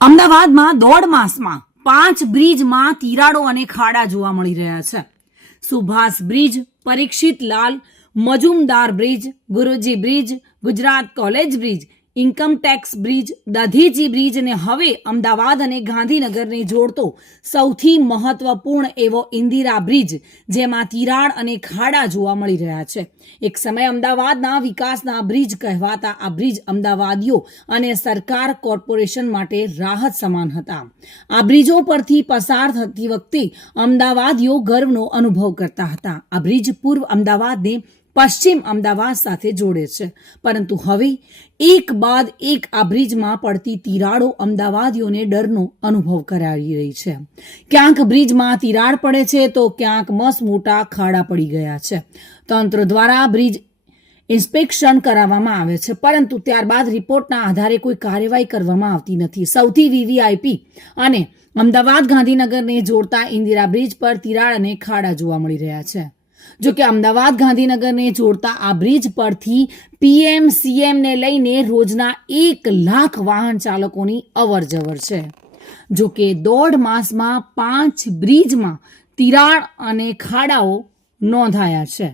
અમદાવાદમાં દોઢ માસમાં 5 બ્રિજમાં તિરાડો અને ખાડા જોવા મળી રહ્યા છે. Subhash bridge, Parikshit Lal Majumdar bridge, Guruji bridge, Gujarat college bridge, income tax bridge, Dadhichi bridge અને હવે અમદાવાદ અને ગાંધીનગરને જોડતો સૌથી મહત્વપૂર્ણ એવો ઇન્દિરા બ્રિજ, જેમાં તિરાડ અને ખાડા જોવા મળી રહ્યા છે. એક સમય અમદાવાદના વિકાસના બ્રિજ કહેવાતા આ બ્રિજ અમદાવાદીઓ અને સરકાર કોર્પોરેશન માટે રાહત સમાન હતા. આ બ્રિજો પરથી પસાર થતી વખતે અમદાવાદીઓ ગર્વનો અનુભવ કરતા હતા. આ બ્રિજ પૂર્વ અમદાવાદને પશ્ચિમ અમદાવાદ સાથે જોડે છે, પરંતુ હવે એક બાદ એક આ બ્રિજમાં પડતી તિરાડો અમદાવાદીઓને ડરનો અનુભવ કરાવી રહી છે. ક્યાંક બ્રિજમાં તિરાડ પડે છે તો ક્યાંક મસ્ત મોટા ખાડા પડી ગયા છે. તંત્ર દ્વારા બ્રિજ ઇન્સ્પેક્શન કરાવવામાં આવે છે, પરંતુ ત્યારબાદ રિપોર્ટના આધારે કોઈ કાર્યવાહી કરવામાં આવતી નથી. સૌથી વીવીઆઈપી અને અમદાવાદ ગાંધીનગરને જોડતા ઇન્દિરા બ્રિજ પર તિરાડ અને ખાડા જોવા મળી રહ્યા છે. જો કે અમદાવાદ ગાંધીનગરને જોડતા આ બ્રિજ પરથી પીએમ સીએમને લઈને રોજના 1 લાખ વાહન ચાલકોની અવરજવર છે. જો કે દોઢ માસમાં 5 બ્રિજમાં તિરાડ અને ખાડાઓ નોંધાયા છે.